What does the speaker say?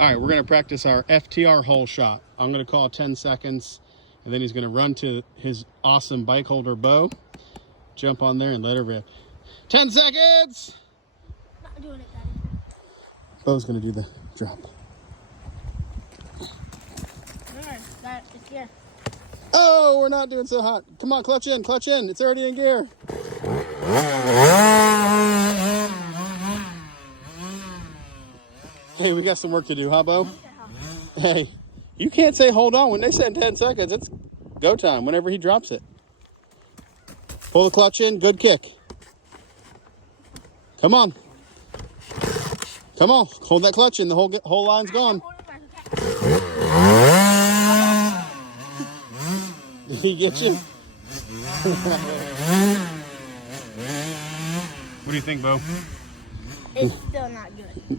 All right, we're going to practice our FTR hole shot. I'm going to call 10 seconds, and then he's going to run to his awesome bike holder bow, jump on there, and let it rip. 10 seconds! Not doing it, Daddy. Bo's going to do the drop. It's here. Oh, we're not doing so hot. Come on, clutch in, clutch in. It's already in gear. Hey, we got some work to do, huh, Bo? Hey, you can't say hold on. When they say 10 seconds, it's go time whenever he drops it. Pull the clutch in, good kick. Come on. Come on, hold that clutch in. The whole line's gone. Did he get you? What do you think, Bo? It's still not good.